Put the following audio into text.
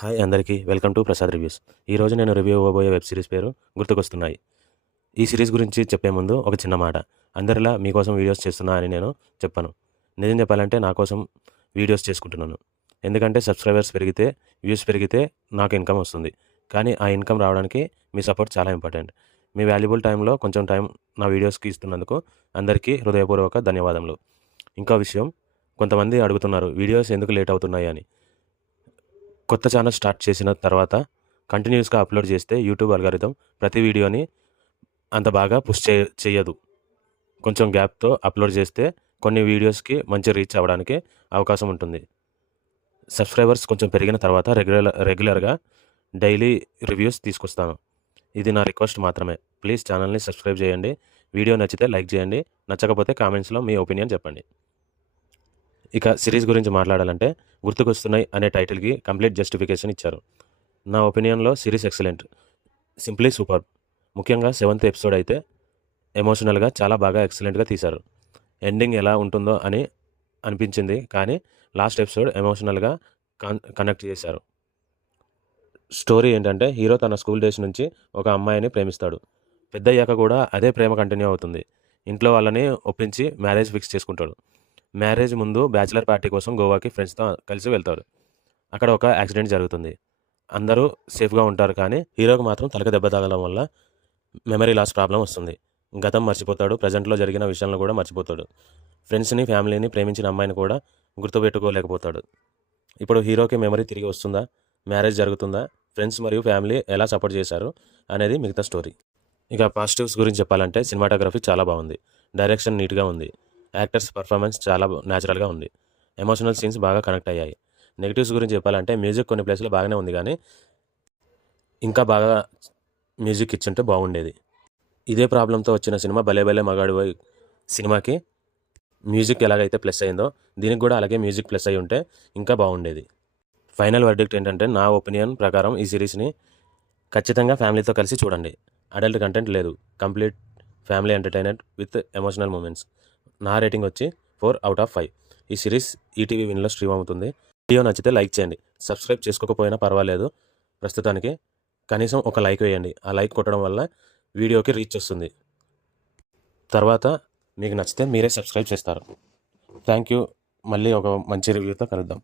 Hi అందరికీ welcome to Prasad reviews. ఈరోజు నేను రివ్యూ ఇవ్వబోయే వెబ్ సిరీస్ పేరు గుర్తుకొస్తున్నాయి. ఈ సిరీస్ గురించి చెప్పే ముందు ఒక చిన్న మాట. అందరిలా మీకోసం వీడియోస్ చేస్తున్నా అని నేను చెప్పను. నిజం చెప్పాలంటే నా కోసం వీడియోస్ చేసుకుంటున్నాను. ఎందుకంటే సబ్స్క్రైబర్స్ పెరిగితే, వ్యూస్ పెరిగితే నాకు ఇన్కమ్ వస్తుంది. కానీ ఆ ఇన్కమ్ రావడానికి మీ సపోర్ట్ చాలా ఇంపార్టెంట్. మీ వాల్యుబుల్ టైంలో కొంచెం టైం నా వీడియోస్కి ఇస్తున్నందుకు అందరికీ హృదయపూర్వక ధన్యవాదములు. ఇంకో విషయం, కొంతమంది అడుగుతున్నారు వీడియోస్ ఎందుకు లేట్ అవుతున్నాయి అని. కొత్త ఛానల్ స్టార్ట్ చేసిన తర్వాత కంటిన్యూస్గా అప్లోడ్ చేస్తే యూట్యూబ్ అల్గారిథం ప్రతి వీడియోని అంత బాగా పుష్ చేయదు. కొంచెం గ్యాప్తో అప్లోడ్ చేస్తే కొన్ని వీడియోస్కి మంచి రీచ్ అవ్వడానికి అవకాశం ఉంటుంది. సబ్స్క్రైబర్స్ కొంచెం పెరిగిన తర్వాత రెగ్యులర్గా డైలీ రివ్యూస్ తీసుకొస్తాను. ఇది నా రిక్వెస్ట్ మాత్రమే. ప్లీజ్ ఛానల్ని సబ్స్క్రైబ్ చేయండి. వీడియో నచ్చితే లైక్ చేయండి. నచ్చకపోతే కామెంట్స్లో మీ ఒపీనియన్ చెప్పండి. ఇక సిరీస్ గురించి మాట్లాడాలంటే గుర్తుకొస్తున్నాయి అనే టైటిల్కి కంప్లీట్ జస్టిఫికేషన్ ఇచ్చారు. నా ఒపీనియన్లో సిరీస్ ఎక్సలెంట్, సింప్లీ సూపర్. ముఖ్యంగా 7th ఎపిసోడ్ అయితే ఎమోషనల్గా చాలా బాగా ఎక్సలెంట్గా తీశారు. ఎండింగ్ ఎలా ఉంటుందో అని అనిపించింది, కానీ లాస్ట్ ఎపిసోడ్ ఎమోషనల్గా కనెక్ట్ చేశారు. స్టోరీ ఏంటంటే హీరో తన స్కూల్ డేస్ నుంచి ఒక అమ్మాయిని ప్రేమిస్తాడు. పెద్దయ్యాక కూడా అదే ప్రేమ కంటిన్యూ అవుతుంది. ఇంట్లో వాళ్ళని ఒప్పించి మ్యారేజ్ ఫిక్స్ చేసుకుంటాడు. మ్యారేజ్ ముందు బ్యాచిలర్ పార్టీ కోసం గోవాకి ఫ్రెండ్స్తో కలిసి వెళ్తాడు. అక్కడ ఒక యాక్సిడెంట్ జరుగుతుంది. అందరూ సేఫ్గా ఉంటారు, కానీ హీరోకి మాత్రం తలకి దెబ్బ తగలడం వల్ల మెమరీ లాస్ ప్రాబ్లం వస్తుంది. గతం మర్చిపోతాడు, ప్రజెంట్లో జరిగిన విషయాలను కూడా మర్చిపోతాడు. ఫ్రెండ్స్ని, ఫ్యామిలీని, ప్రేమించిన అమ్మాయిని కూడా గుర్తుపెట్టుకోలేకపోతాడు. ఇప్పుడు హీరోకి మెమరీ తిరిగి వస్తుందా, మ్యారేజ్ జరుగుతుందా, ఫ్రెండ్స్ మరియు ఫ్యామిలీ ఎలా సపోర్ట్ చేశారు అనేది మిగతా స్టోరీ. ఇక పాజిటివ్స్ గురించి చెప్పాలంటే సినిమాటోగ్రఫీ చాలా బాగుంది, డైరెక్షన్ నీట్గా ఉంది, యాక్టర్స్ పర్ఫార్మెన్స్ చాలా న్యాచురల్గా ఉంది, ఎమోషనల్ సీన్స్ బాగా కనెక్ట్ అయ్యాయి. నెగిటివ్స్ గురించి చెప్పాలంటే మ్యూజిక్ కొన్ని ప్లేస్లో బాగానే ఉంది, కానీ ఇంకా బాగా మ్యూజిక్ ఇచ్చుంటే బాగుండేది. ఇదే ప్రాబ్లంతో వచ్చిన సినిమా భలే భలే మగాడివోయ్ సినిమాకి మ్యూజిక్ ఎలాగైతే ప్లస్ అయిందో దీనికి కూడా అలాగే మ్యూజిక్ ప్లస్ అయి ఉంటే ఇంకా బాగుండేది. ఫైనల్ వర్డిక్ట్ ఏంటంటే నా ఒపీనియన్ ప్రకారం ఈ సిరీస్ని ఖచ్చితంగా ఫ్యామిలీతో కలిసి చూడండి. అడల్ట్ కంటెంట్ లేదు, complete family entertainer with emotional moments. నా రేటింగ్ వచ్చి 4/5. ఈ సిరీస్ ఈటీవీ విన్లో స్ట్రీమ్ అవుతుంది. వీడియో నచ్చితే లైక్ చేయండి. సబ్స్క్రైబ్ చేసుకోకపోయినా పర్వాలేదు, ప్రస్తుతానికి కనీసం ఒక లైక్ వేయండి. ఆ లైక్ కొట్టడం వల్ల వీడియోకి రీచ్ వస్తుంది. తర్వాత మీకు నచ్చితే మీరే సబ్స్క్రైబ్ చేస్తారు. Thank you. మళ్ళీ ఒక మంచి రివ్యూతో కలుద్దాం.